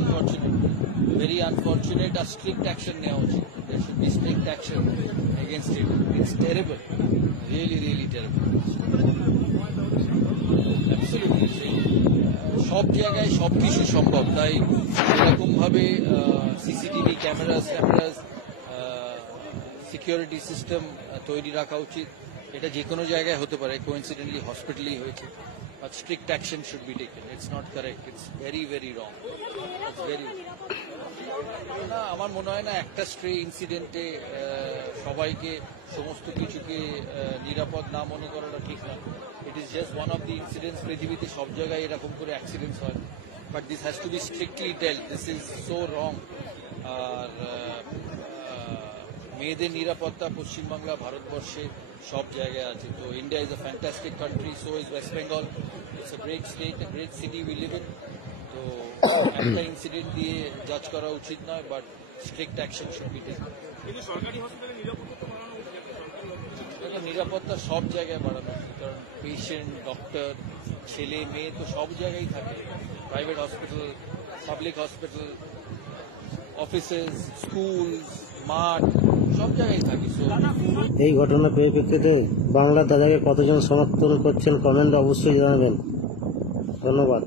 Unfortunate, very unfortunate. A strict action now. There should be strict action against it. It's terrible, really terrible. Absolutely. সব জায়গায় সবকিছু সম্ভব, তাই এরকম ভাবে সিসিটিভি ক্যামেরাস সিকিউরিটি সিস্টেম তৈরি রাখা উচিত। এটা যে কোনো জায়গায় হতে পারে, কোইন্সিডেন্টলি হসপিটালেই হয়েছে। But strict action should be taken. It's not correct. It's very wrong. It's very. না, আমার মনে হয় না একটা স্ট্রে ইনসিডেন্টে সবাইকে সমস্ত কিছুকে নিরাপদ না মনে করাটা ঠিক না। It is just one of the incidents. পৃথিবীতে সব জায়গায় এরকম করে অ্যাক্সিডেন্টস হয়, but this has to be strictly dealt. This is so wrong. আর মেয়েদের নিরাপত্তা পশ্চিমবাংলা, ভারতবর্ষে সব জায়গায় আছে। তো India is a fantastic country, so is West Bengal. It's a great state, a great city we live in. তো একটা ইনসিডেন্ট দিয়ে জাজ করা উচিত নয়, but strict action should be taken. নিরাপত্তা সব জায়গায় বাড়ানো উচিত, কারণ পেশেন্ট, ডক্টর, ছেলে মেয়ে তো সব জায়গায় থাকে। Private hospital, public hospital, offices, school, মাঠ, সব জায়গায় থাকি। এই ঘটনার পরিপ্রেক্ষিতে বাংলা দাদাকে কতজন সমর্থন করছেন কমেন্টে অবশ্যই জানাবেন। ধন্যবাদ।